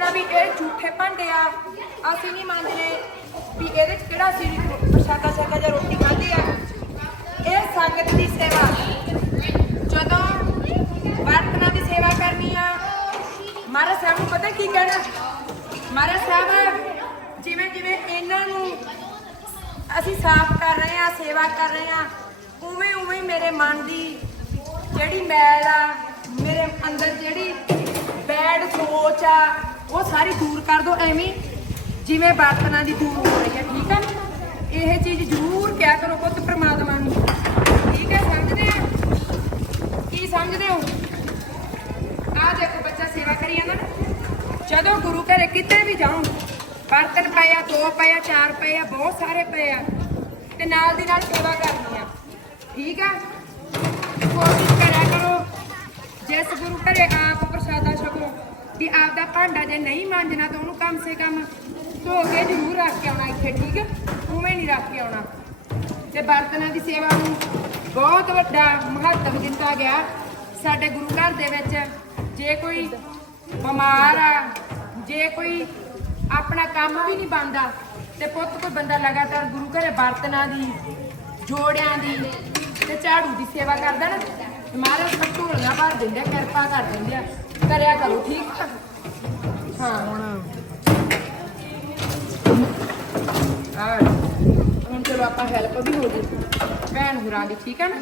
ਮੰਨਣਾ ਵੀ ਇਹ ਝੂਠੇ ਭਾਂਡੇ ਆ। ਅਸੀਂ ਨਹੀਂ ਮੰਨਦੇ ਵੀ ਇਹਦੇ ਚ ਕਿਹੜਾ ਸੀ ਪ੍ਰਸ਼ਾਦਾ ਸ਼ਾਦਾ ਜਾਂ ਰੋਟੀ ਖਾਂਦੀ ਆ। ਇਹ ਸੰਗਤ ਦੀ ਸੇਵਾ। ਜਦੋਂ ਬਰਤਨਾਂ ਦੀ ਸੇਵਾ ਕਰਨੀ ਆ, ਮਹਾਰਾਜ ਸਾਹਿਬ ਨੂੰ ਪਤਾ ਕੀ ਕਹਿਣਾ? ਮਹਾਰਾਜ ਸਾਹਿਬ, ਜਿਵੇਂ ਜਿਵੇਂ ਇਹਨਾਂ ਨੂੰ ਅਸੀਂ ਸਾਫ਼ ਕਰ ਰਹੇ ਆ, ਸੇਵਾ ਕਰ ਰਹੇ ਆ, ਉਵੇਂ ਉਵੇਂ ਮੇਰੇ ਮਨ ਦੀ ਜਿਹੜੀ ਮੈਲ ਆ, ਮੇਰੇ ਅੰਦਰ ਜਿਹੜੀ ਬੈਡ ਸੋਚ ਆ ਸਾਰੀ ਦੂਰ ਕਰ ਦੋ, ਐਵੇਂ ਜਿਵੇਂ ਬਰਤਨਾਂ ਦੀ ਦੂਰ ਹੋ ਰਹੀ ਹੈ, ਠੀਕ ਹੈ ਇਹ ਚੀਜ਼ ਜ਼ਰੂਰ ਕਿਆ ਕਰੋ ਪੁੱਤ ਪ੍ਰਮਾਤਮਾ ਨੂੰ। ਠੀਕ ਹੈ, ਸਮਝਦੇ ਆ ਕੀ ਸਮਝਦੇ ਹੋ? ਆ ਦੇਖੋ ਬੱਚਾ ਸੇਵਾ ਕਰੀ ਜਾਂਦਾ ਨਾ। ਜਦੋਂ ਗੁਰੂ ਘਰੇ ਕਿਤੇ ਵੀ ਜਾਉਂ ਬਰਤਨ ਪਏ ਦੋ ਪਏ ਚਾਰ ਪਏ ਆ, ਬਹੁਤ ਸਾਰੇ ਪਏ ਆ, ਤੇ ਨਾਲ ਦੀ ਨਾਲ ਸੇਵਾ ਕਰਨੀ ਆ। ਠੀਕ ਆ? ਕੋਸ਼ਿਸ਼ ਕਰਿਆ ਕਰੋ ਜਿਸ ਗੁਰੂ ਘਰੇ ਆਪ ਪ੍ਰਸ਼ਾਦਾ ਛਕੋ ਵੀ ਆਪ ਦਾ ਭਾਂਡਾ ਜੇ ਨਹੀਂ ਮਾਂਜਣਾ ਤਾਂ ਉਹਨੂੰ ਕਮ ਸੇ ਕਮ ਧੋ ਕੇ ਜ਼ਰੂਰ ਰੱਖ ਕੇ ਆਉਣਾ ਇੱਥੇ, ਠੀਕ ਹੈ? ਉਵੇਂ ਨਹੀਂ ਰੱਖ ਕੇ ਆਉਣਾ। ਤੇ ਬਰਤਨਾਂ ਦੀ ਸੇਵਾ ਨੂੰ ਬਹੁਤ ਵੱਡਾ ਮਹੱਤਵ ਦਿੱਤਾ ਗਿਆ ਸਾਡੇ ਗੁਰੂ ਘਰ ਦੇ ਵਿੱਚ। ਜੇ ਕੋਈ ਬਿਮਾਰ ਆ, ਜੇ ਕੋਈ ਆਪਣਾ ਕੰਮ ਵੀ ਨਹੀਂ ਬਣਦਾ ਤੇ ਪੁੱਤ ਕੋਈ ਬੰਦਾ ਲਗਾਤਾਰ ਗੁਰੂ ਘਰੇ ਬਰਤਨਾਂ ਦੀ, ਜੋੜਿਆਂ ਦੀ ਤੇ ਝਾੜੂ ਦੀ ਸੇਵਾ ਕਰਦਾ ਨਾ, ਤੇ ਮਹਾਰਾਜ ਸਭ ਢੋਲੀਆਂ ਭਰ ਦਿੰਦੇ ਕਿਰਪਾ ਕਰ ਦਿੰਦੇ ਆ। ਕਰਿਆ ਕਰੋ, ਠੀਕ? ਆ ਹਾਂ, ਹੁਣ। ਹੁਣ ਚਲੋ ਆਪਾਂ ਹੈਲਪ ਵੀ ਹੋ ਗਈ ਭੈਣ ਹੁਰਾਂ ਦੀ, ਠੀਕ ਹੈ ਨਾ?